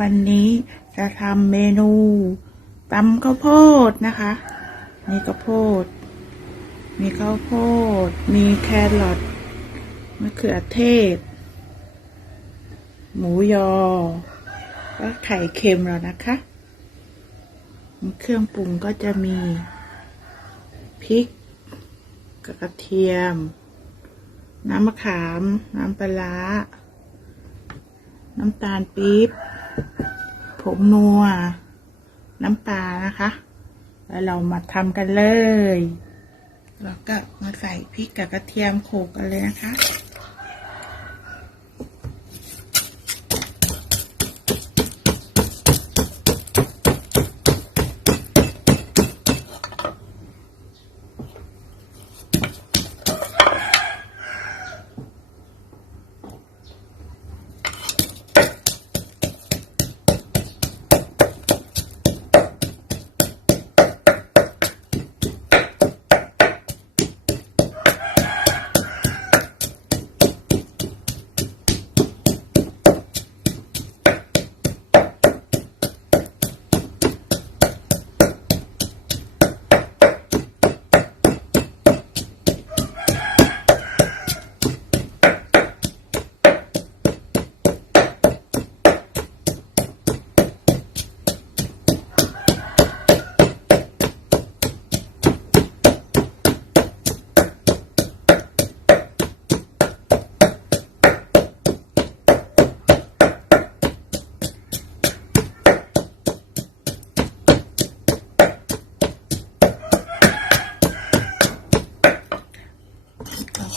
วันนี้จะทำเมนูตำข้าวโพดนะคะ มีข้าวโพด มีข้าวโพด มีแครอทมะเขือเทศ หมูยอและไข่เค็มแล้วนะคะ เครื่องปรุงก็จะมีพริกกระเทียม น้ำมะขาม น้ำปลาร้าน้ำตาลปี๊บ ผงนัว น้ำปลานะคะ แล้วเรามาทำกันเลย แล้วก็มาใส่พริกกับกระเทียมโขลกกันเลยนะคะ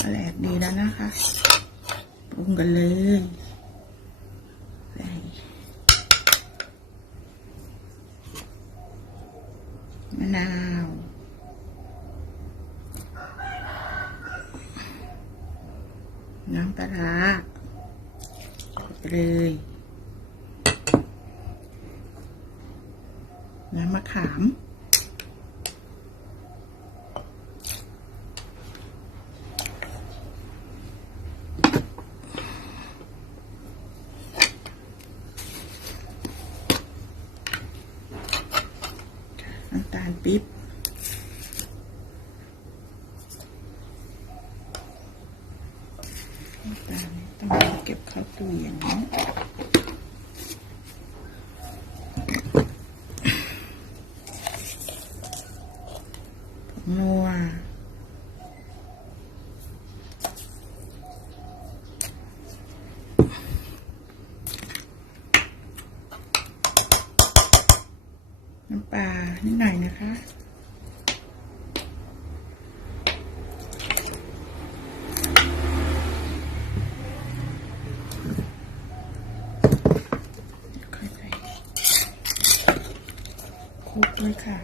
แปลกดีแล้วนะคะปรุงกันเลยมะนาวน้ำปลาร้ากดไปเลยน้ำมะขาม น้ำตาลปิ๊บน้ำตาลต้องเก็บเข้าตู้อย่างนี้นัว น้ำปลานิดหน่อยนะคะ ค่อยๆคลุกด้วยค่ะ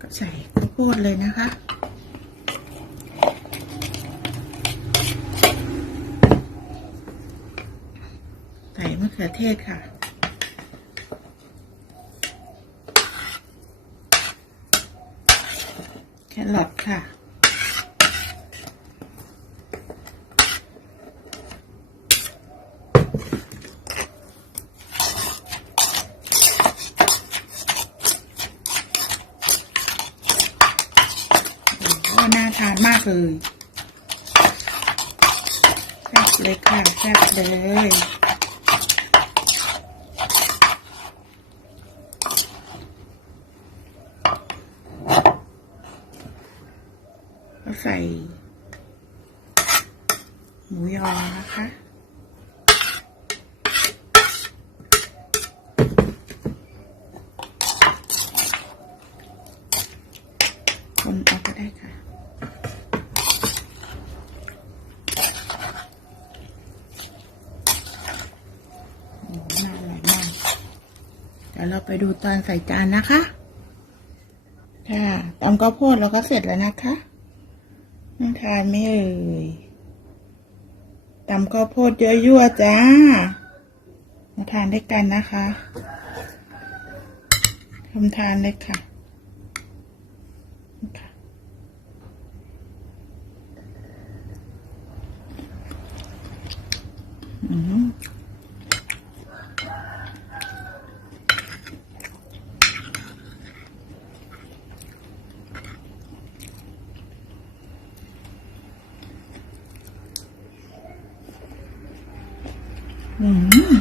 ก็ใส่ข้าว โพดเลยนะคะ ใส่มะเขือเทศค่ะ แครอทค่ะ โอ้น่าทานมาก เลยแซ่บเลยค่ะแซ่บเลยก็ใส่หมูยอนะคะ คนเอาก็ได้ค่ะ โอ้น่าอร่อยมาก เดี๋ยวเราไปดูตอนใส่จานนะคะค่ะตำข้าวโพดเราก็เสร็จแล้วนะคะน่าทานไม่เอ่ยตำข้าวโพดเยอะยั่วจ้ามาทานด้วยกันนะคะทำทานเลยค่ะ อืม อืม